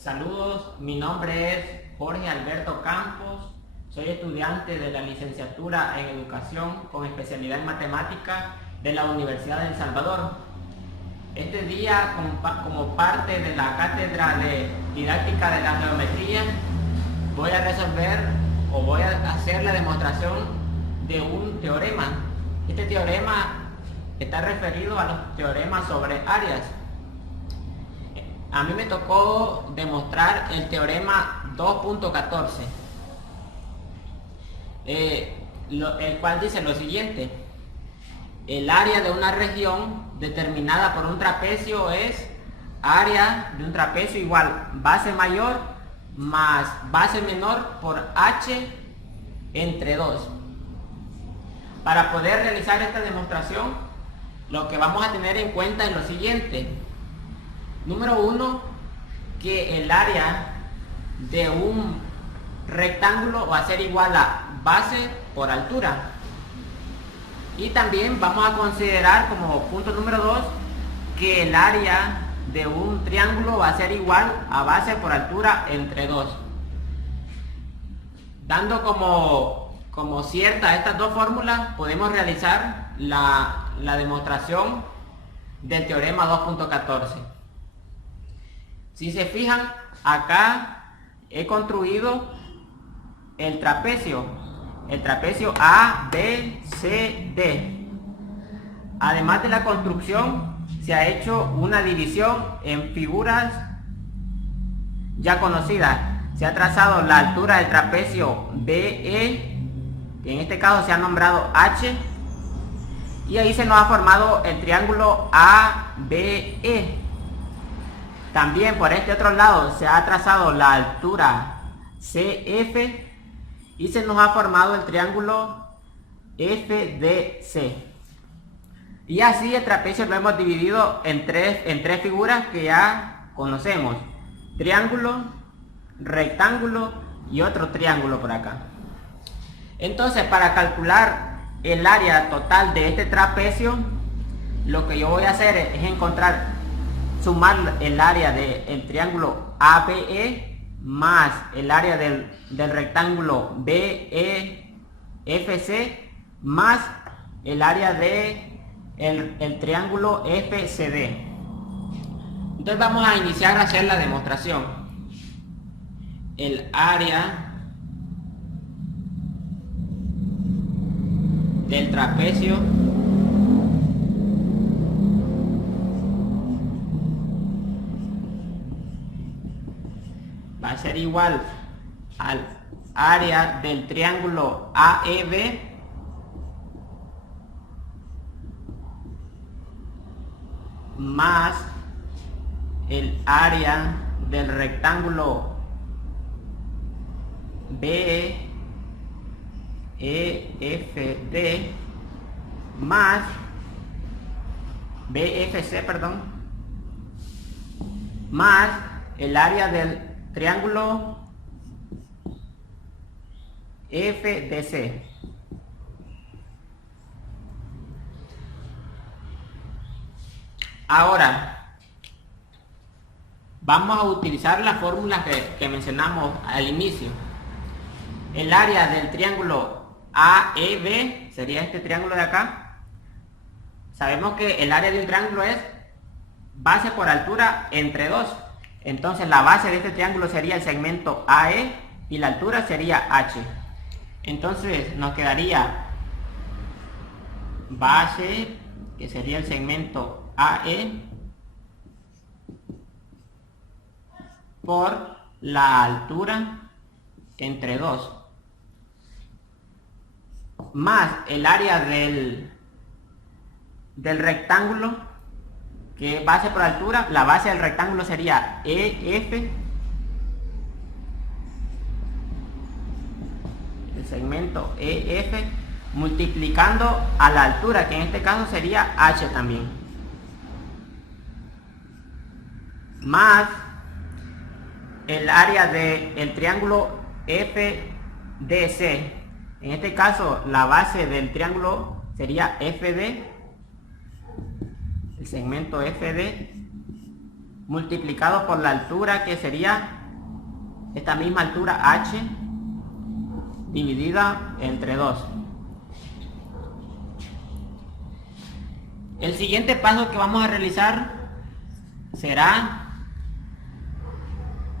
Saludos, mi nombre es Jorge Alberto Campos, soy estudiante de la licenciatura en Educación con especialidad en Matemática de la Universidad de El Salvador. Este día, como parte de la Cátedra de Didáctica de la Geometría, voy a resolver o voy a hacer la demostración de un teorema. Este teorema está referido a los teoremas sobre áreas. A mí me tocó demostrar el teorema 2.14, el cual dice lo siguiente: el área de una región determinada por un trapecio es área de un trapecio igual base mayor más base menor por h entre 2. Para poder realizar esta demostración, lo que vamos a tener en cuenta es lo siguiente. Número 1, que el área de un rectángulo va a ser igual a base por altura. Y también vamos a considerar como punto número 2 que el área de un triángulo va a ser igual a base por altura entre 2. Dando como cierta estas dos fórmulas, podemos realizar la demostración del teorema 2.14. Si se fijan, acá he construido el trapecio A, B, C, D. Además de la construcción, se ha hecho una división en figuras ya conocidas. Se ha trazado la altura del trapecio BE, que en este caso se ha nombrado H, y ahí se nos ha formado el triángulo ABE. También por este otro lado se ha trazado la altura CF y se nos ha formado el triángulo FDC. Y así el trapecio lo hemos dividido en tres figuras que ya conocemos: triángulo, rectángulo y otro triángulo por acá. Entonces, para calcular el área total de este trapecio, lo que yo voy a hacer es sumar el área del triángulo ABE más el área del rectángulo BEFC más el área del triángulo FCD. Entonces vamos a iniciar a hacer la demostración. El área del trapecio va a ser igual al área del triángulo AEB más el área del rectángulo BEFD más BFC, más el área del triángulo FDC. Ahora vamos a utilizar la fórmula que mencionamos al inicio. El área del triángulo AEB sería este triángulo de acá. Sabemos que el área de un triángulo es base por altura entre 2. Entonces la base de este triángulo sería el segmento AE y la altura sería H. Entonces nos quedaría base, que sería el segmento AE, por la altura entre 2, más el área del rectángulo, que es base por altura. La base del rectángulo sería EF, el segmento EF, multiplicando a la altura, que en este caso sería H también, más el área del triángulo FDC. En este caso la base del triángulo sería FD, el segmento FD, multiplicado por la altura, que sería esta misma altura h dividida entre 2. El siguiente paso que vamos a realizar será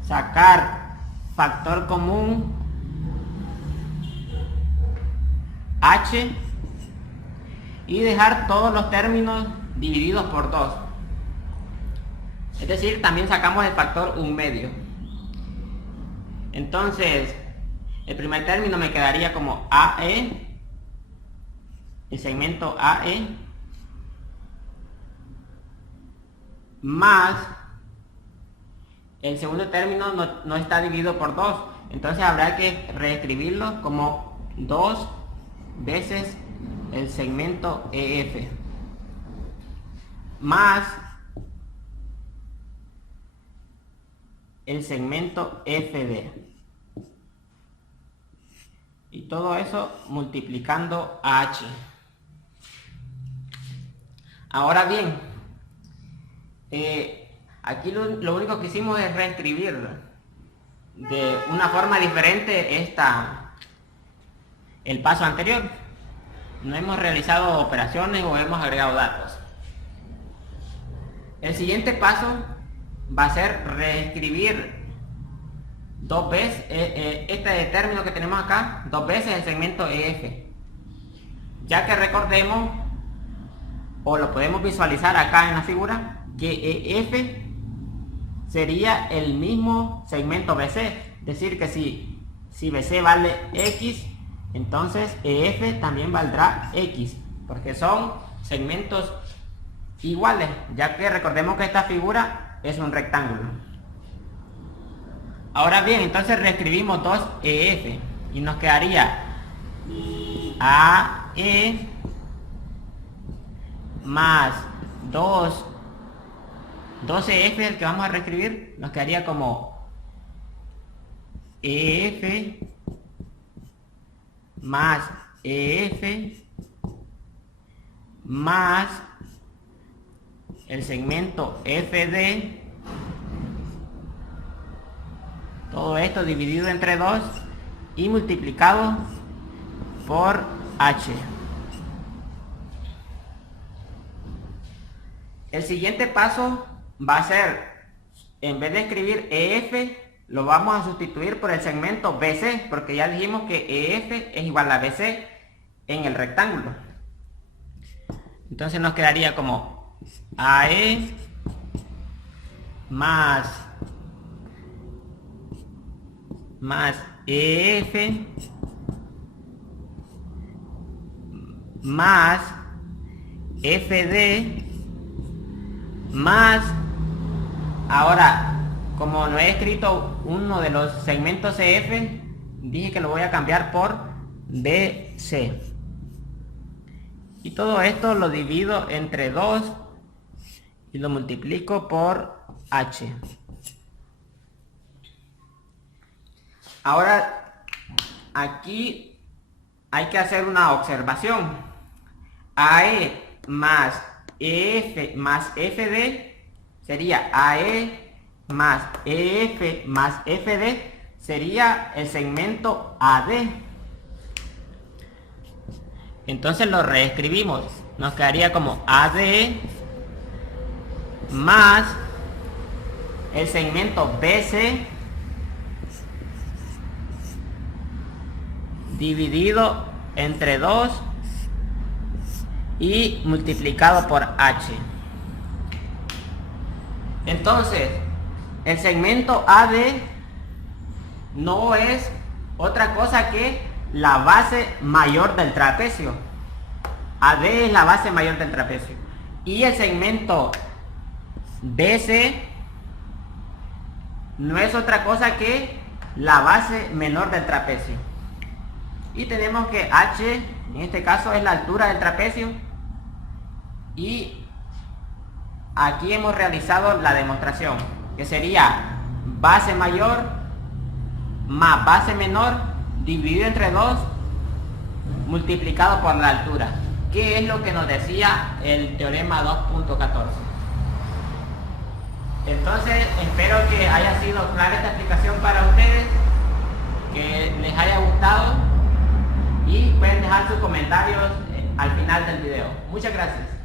sacar factor común h y dejar todos los términos divididos por 2. Es decir, también sacamos el factor 1/2. Entonces, el primer término me quedaría como AE, el segmento AE, más el segundo término no está dividido por 2. Entonces habrá que reescribirlo como 2 veces el segmento EF, más el segmento FD, y todo eso multiplicando a H. Ahora bien, aquí lo único que hicimos es reescribir de una forma diferente el paso anterior. No hemos realizado operaciones o hemos agregado datos. El siguiente paso va a ser reescribir 2 veces este término que tenemos acá, 2 veces el segmento EF, ya que recordemos, o lo podemos visualizar acá en la figura, que EF sería el mismo segmento BC. Es decir, que si BC vale X, entonces EF también valdrá X, porque son segmentos iguales, ya que recordemos que esta figura es un rectángulo. Ahora bien, entonces reescribimos 2EF y nos quedaría AE más 12EF, el que vamos a reescribir, nos quedaría como EF más EF más el segmento FD, todo esto dividido entre 2 y multiplicado por H. El siguiente paso va a ser, en vez de escribir EF, lo vamos a sustituir por el segmento BC, porque ya dijimos que EF es igual a BC en el rectángulo. Entonces nos quedaría como AE más EF más FD más, ahora como no he escrito uno de los segmentos EF, dije que lo voy a cambiar por BC, y todo esto lo divido entre 2 y lo multiplico por H. Ahora aquí hay que hacer una observación. AE más EF más FD sería AE más EF más FD, sería el segmento AD. Entonces lo reescribimos, nos quedaría como AD más el segmento BC dividido entre 2 y multiplicado por H. Entonces, el segmento AD no es otra cosa que la base mayor del trapecio. AD es la base mayor del trapecio. Y el segmento BC no es otra cosa que la base menor del trapecio. Y tenemos que H, en este caso, es la altura del trapecio. Y aquí hemos realizado la demostración, que sería base mayor más base menor dividido entre 2 multiplicado por la altura, que es lo que nos decía el teorema 2.14. Entonces espero que haya sido clara esta explicación para ustedes, que les haya gustado y pueden dejar sus comentarios al final del video. Muchas gracias.